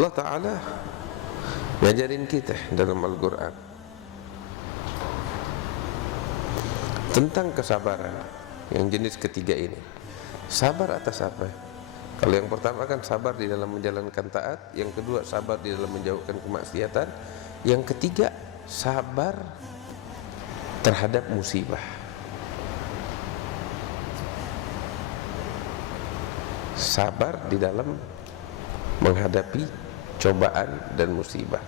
Allah Ta'ala ngajarin kita dalam Al-Quran tentang kesabaran yang jenis ketiga ini. Sabar atas apa? Kalau yang pertama kan sabar di dalam menjalankan taat, yang kedua sabar di dalam menjauhkan kemaksiatan, yang ketiga sabar terhadap musibah. Sabar di dalam menghadapi cobaan dan musibah.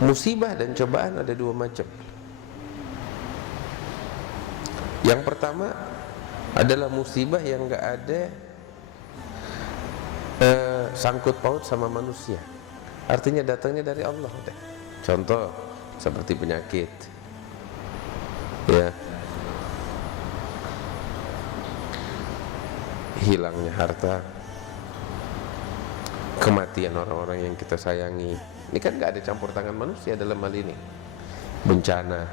Musibah dan cobaan ada dua macam. Yang pertama adalah musibah yang enggak ada sangkut paut sama manusia. Artinya datangnya dari Allah. Contoh seperti penyakit, ya, hilangnya harta, kematian orang-orang yang kita sayangi. Ini kan nggak ada campur tangan manusia dalam hal ini. Bencana,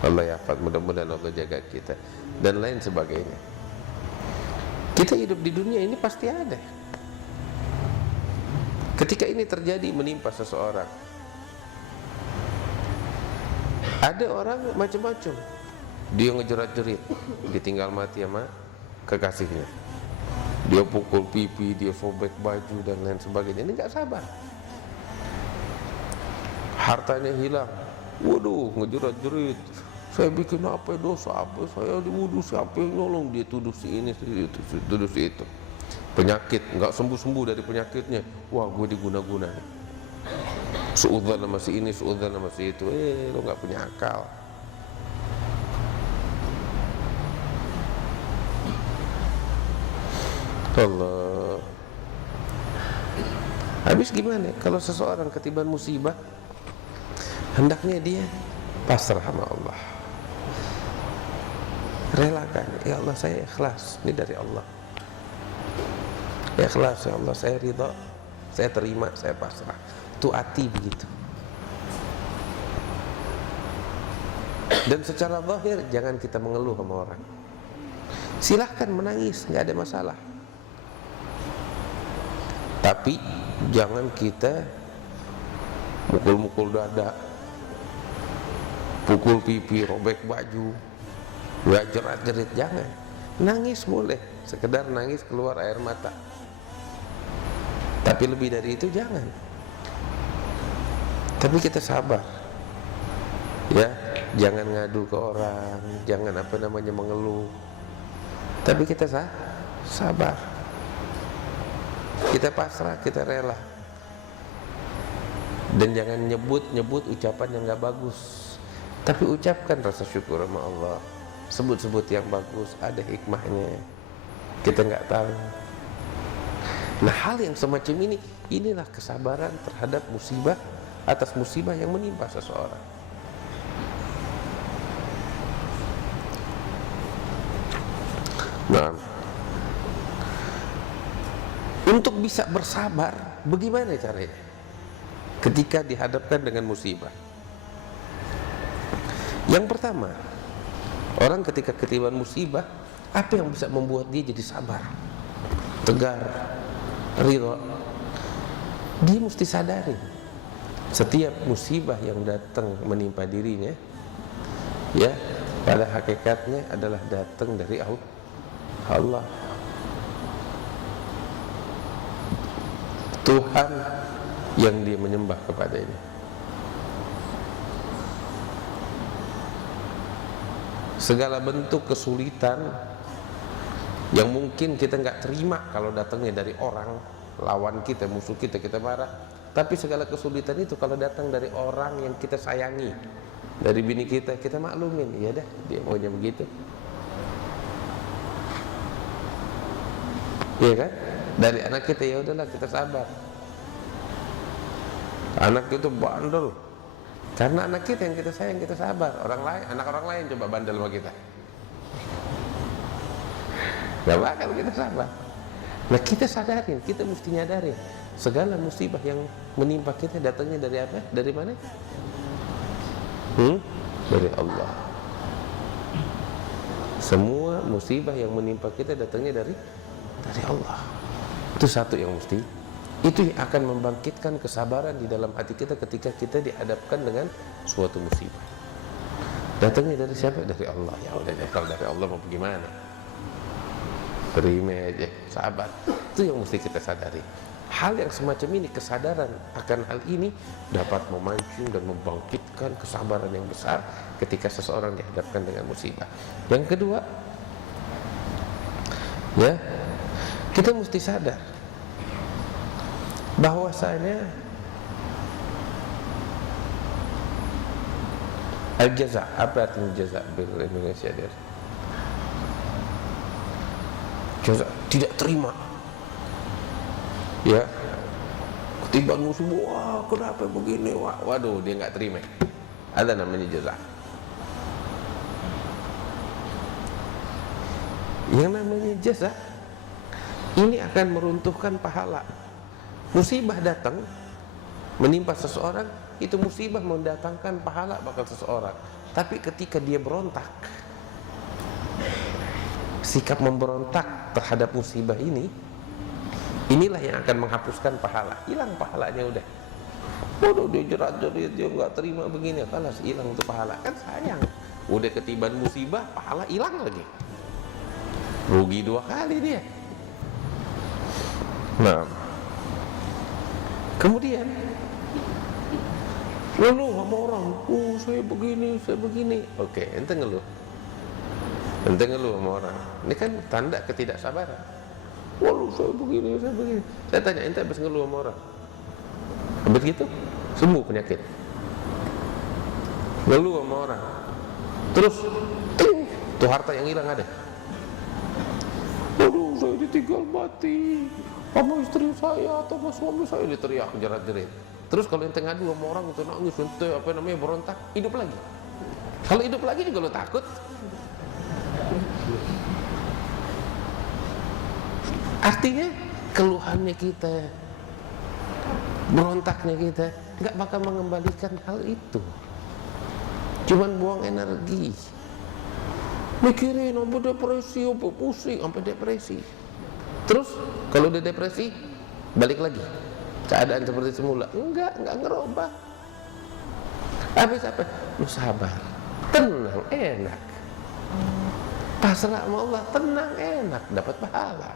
Allah yafat, mudah-mudahan Allah jaga kita, dan lain sebagainya. Kita hidup di dunia ini pasti ada. Ketika ini terjadi menimpa seseorang, ada orang macam-macam. Dia ngejerat-jerit, ditinggal mati sama kekasihnya. Dia pukul pipi, dia sobek baju dan lain sebagainya. Ini nggak sabar. Hartanya hilang, waduh, ngejerat-jerit. Saya bikin apa, dosa apa, saya diwudu, siapa yang nolong? Dia tuduh si ini, si itu, tuduh si itu. Penyakit, nggak sembuh-sembuh dari penyakitnya. Wah, gue diguna-guna nih. Suudzon sama si ini, suudzon sama si itu. Lo nggak punya akal. Allah. Habis gimana kalau seseorang ketiban musibah? Hendaknya dia pasrah sama Allah. Relakan, ya Allah saya ikhlas, ini dari Allah. Ikhlas, ya Allah saya ridha, saya terima, saya pasrah. Tuati begitu. Dan secara zahir jangan kita mengeluh sama orang. Silahkan menangis, nggak ada masalah. Tapi jangan kita mukul-mukul dada, pukul pipi, robek baju, nggak jerat-jerit, jangan. Nangis boleh, sekedar nangis keluar air mata. Tapi lebih dari itu jangan. Tapi kita sabar, ya, jangan ngadu ke orang, jangan mengeluh. Tapi kita sabar, kita pasrah, kita rela. Dan jangan nyebut ucapan yang nggak bagus. Tapi ucapkan rasa syukur sama Allah. Sebut-sebut yang bagus, ada hikmahnya. Kita nggak tahu. Nah, hal yang semacam ini, inilah kesabaran terhadap musibah, atas musibah yang menimpa seseorang. Nah, untuk bisa bersabar, bagaimana caranya? Ketika dihadapkan dengan musibah. Yang pertama, orang ketika ketiban musibah, apa yang bisa membuat dia jadi sabar, tegar, ridha? Dia mesti sadari setiap musibah yang datang menimpa dirinya, ya, pada hakikatnya adalah datang dari Allah. Tuhan yang dia menyembah kepadanya. Segala bentuk kesulitan yang mungkin kita nggak terima kalau datangnya dari orang lawan kita, musuh kita, kita marah. Tapi segala kesulitan itu kalau datang dari orang yang kita sayangi, dari bini kita, kita maklumin. Ya dah, dia maunya begitu. Iya kan? Dari anak kita, ya udahlah, kita sabar. Anak itu bandel, karena anak kita yang kita sayang, kita sabar. Anak orang lain coba bandel sama kita, gak bakal kita sabar. Nah, kita sadarin, kita mesti nyadarin segala musibah yang menimpa kita datangnya dari apa? Dari mana? Dari Allah. Semua musibah yang menimpa kita datangnya dari Allah. Itu satu yang mesti. Itu yang akan membangkitkan kesabaran di dalam hati kita ketika kita dihadapkan dengan suatu musibah. Datangnya dari siapa? Dari Allah. Ya udah deh, kalau dari Allah mau bagaimana? Terima aja, sabar. Itu yang mesti kita sadari. Hal yang semacam ini, kesadaran akan hal ini dapat memancing dan membangkitkan kesabaran yang besar ketika seseorang dihadapkan dengan musibah. Yang kedua, ya, kita mesti sadar bahwasanya al-jaza, apa artinya jaza bil Indonesia dia? Jaza, tidak terima. Ya, ketiban musuh, wah kenapa begini, wah, waduh dia nggak terima. Ada namanya jaza. Yang namanya jaza ini akan meruntuhkan pahala. Musibah datang menimpa seseorang, itu musibah mendatangkan pahala bakal seseorang. Tapi ketika dia berontak, sikap memberontak terhadap musibah ini, inilah yang akan menghapuskan pahala. Hilang pahalanya udah. Waduh dia jerat-jerit, dia nggak terima begini, kalas hilang itu pahala. Kan sayang. Udah ketiban musibah, pahala hilang lagi. Rugi dua kali dia. Nah, kemudian ngeluh sama orang, saya begini, saya begini. Oke, ente ngeluh. Ente ngeluh sama orang. Ini kan tanda ketidaksabaran. Waduh, saya begini, saya begini. Saya tanya, ente habis ngeluh sama orang, habis gitu sembuh penyakit? Ngeluh sama orang, terus ting, tuh harta yang hilang ada. Waduh, saya ditinggal mati sama istri saya atau sama suami saya, diteriak jerat-jerit. Terus kalau ente ngadu sama orang itu nangis, ente apa namanya berontak, hidup lagi. Kalau hidup lagi juga lo takut. Artinya keluhannya kita, berontaknya kita nggak bakal mengembalikan hal itu. Cuman buang energi, mikirin sampai depresi, sampai pusing, sampai depresi. Terus kalau udah depresi, balik lagi keadaan seperti semula. Enggak ngerubah. Habis apa? Lu sabar, tenang, enak. Pasrah sama Allah, tenang, enak, dapat pahala.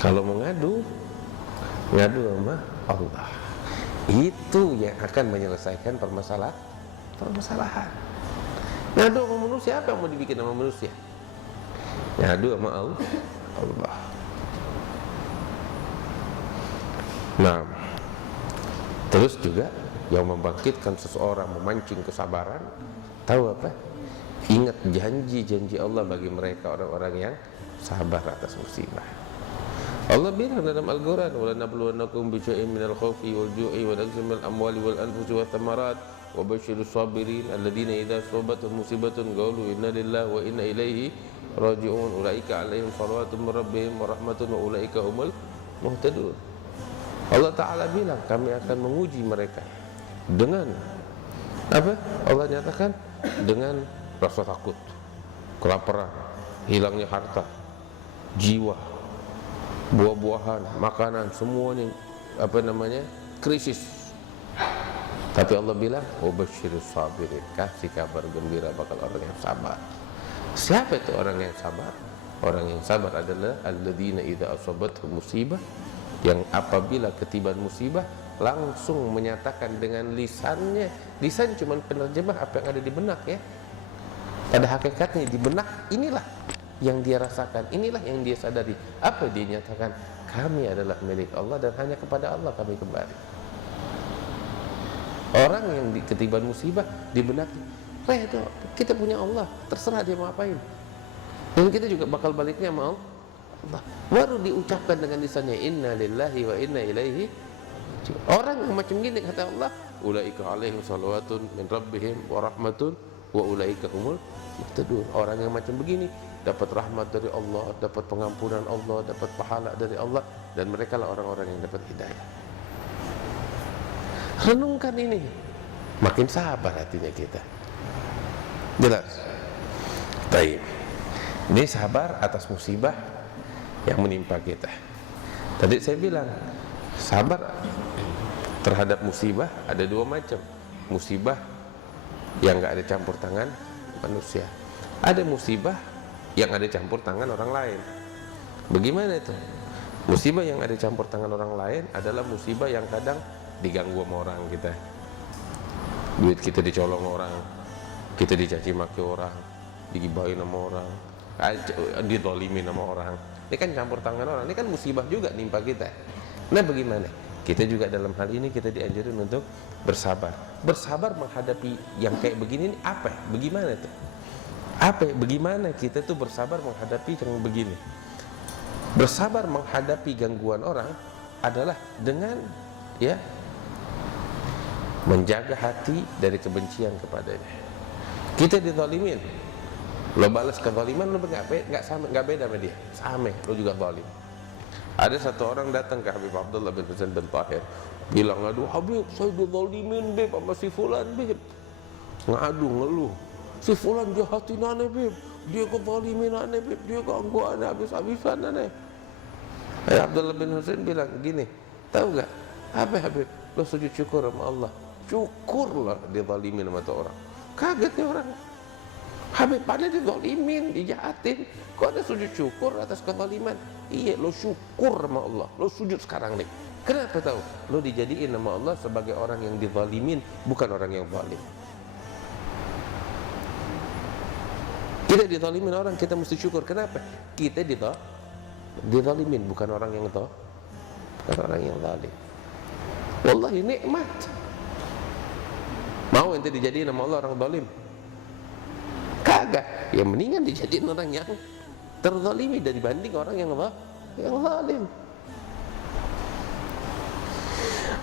Kalau mau ngadu sama Allah. Itu yang akan menyelesaikan permasalahan. Ngadu sama manusia, apa yang mau dibikin sama manusia? Ngadu sama Allah. Nah, terus juga yang membangkitkan seseorang, memancing kesabaran, tahu apa? Ingat janji-janji Allah bagi mereka orang-orang yang sabar atas musibah. Allah bilang dalam Al-Quran, "Wala nabluwannakum bi syai'in minal khawfi wal ju'i wa naqsin minal amwali wal anfusi wath thamarat wa basyirus sabirin alladziina idza asabatuhum musibatun qalu inna lillahi wa inna ilaihi raji'un ulaika 'alaihim shalawatun min rabbihim wa rahmatun wa ulaika humul muhtadun." Allah Ta'ala bilang, kami akan menguji mereka dengan apa? Allah nyatakan dengan rasa takut, kelaparan, hilangnya harta, jiwa, buah-buahan, makanan, semuanya apa namanya? Krisis. Tapi Allah bilang, "Wabasyirus sabirin," kasih kabar gembira bakal orang yang sabar. Siapa itu orang yang sabar? Orang yang sabar adalah alladzina idza asabatuhum musibah, yang apabila ketiban musibah langsung menyatakan dengan lisannya. Lisan cuma penerjemah apa yang ada di benak, ya. Pada hakikatnya di benak inilah yang dia rasakan, inilah yang dia sadari. Apa dia nyatakan? Kami adalah milik Allah dan hanya kepada Allah kami kembali. Orang yang ketiban musibah di benak, itu kita punya Allah, terserah dia mau apain, dan kita juga bakal baliknya sama Allah. Baru diucapkan dengan lisannya, inna lillahi wa inna ilaihi. Orang yang macam gini kata Allah, ulaika alaihim salawatun min rabbihim wa rahmatun wa ulaika humul muhtadun. Orang yang macam begini dapat rahmat dari Allah, dapat pengampunan Allah, dapat pahala dari Allah, dan mereka lah orang-orang yang dapat hidayah. Renungkan ini, makin sabar hatinya kita. Jelas? Baik. Ini sabar atas musibah yang menimpa kita. Tadi saya bilang, sabar terhadap musibah ada dua macam. Musibah yang nggak ada campur tangan manusia, ada musibah yang ada campur tangan orang lain. Bagaimana itu? Musibah yang ada campur tangan orang lain adalah musibah yang kadang diganggu sama orang kita. Duit kita dicolong orang, kita dicaci maki orang, digibahin sama orang, ditolimin sama orang. Ini kan campur tangan orang, ini kan musibah juga nimpa kita. Nah bagaimana? Kita juga dalam hal ini kita dianjurin untuk bersabar. Bersabar menghadapi yang kayak begini ini apa? Bagaimana itu? Apa? Bagaimana kita tuh bersabar menghadapi yang begini? Bersabar menghadapi gangguan orang adalah dengan ya menjaga hati dari kebencian kepadanya. Kita dizalimin, lo balas kezaliman, lo nggak beda sama dia, sama, lo juga zalim. Ada satu orang datang ke Habib Abdullah bin Husain bin Tahir, bilang, aduh Habib, saya dizalimin beb sama si fulan beb. Ngadu ngeluh, si fulan jahatin aneh beb, dia kezalimin aneh beb, dia ganggu aneh habis-habisan aneh. Abdullah bin Husain bilang gini, tahu gak apa Habib, lo sujud syukur sama Allah, syukurlah dizalimin sama tuh orang. Kagetnya orang, Habib pada dizalimin, dijahatin, kok ada sujud syukur atas kezaliman? Iya, lo syukur sama Allah, lo sujud sekarang nih. Kenapa tahu? Lo dijadiin sama Allah sebagai orang yang dizalimin, bukan orang yang zalim. Kita dizalimin orang, kita mesti syukur. Kenapa? Kita dizalimin, bukan orang yang bukan orang yang zalim. Wallahi nikmat. Mau ente dijadiin sama Allah orang zalim? Kagak. Ya mendingan dijadiin orang yang terzalimi dibanding orang yang zalim.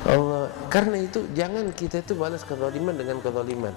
Allah, karena itu jangan kita itu balas kezaliman dengan kezaliman.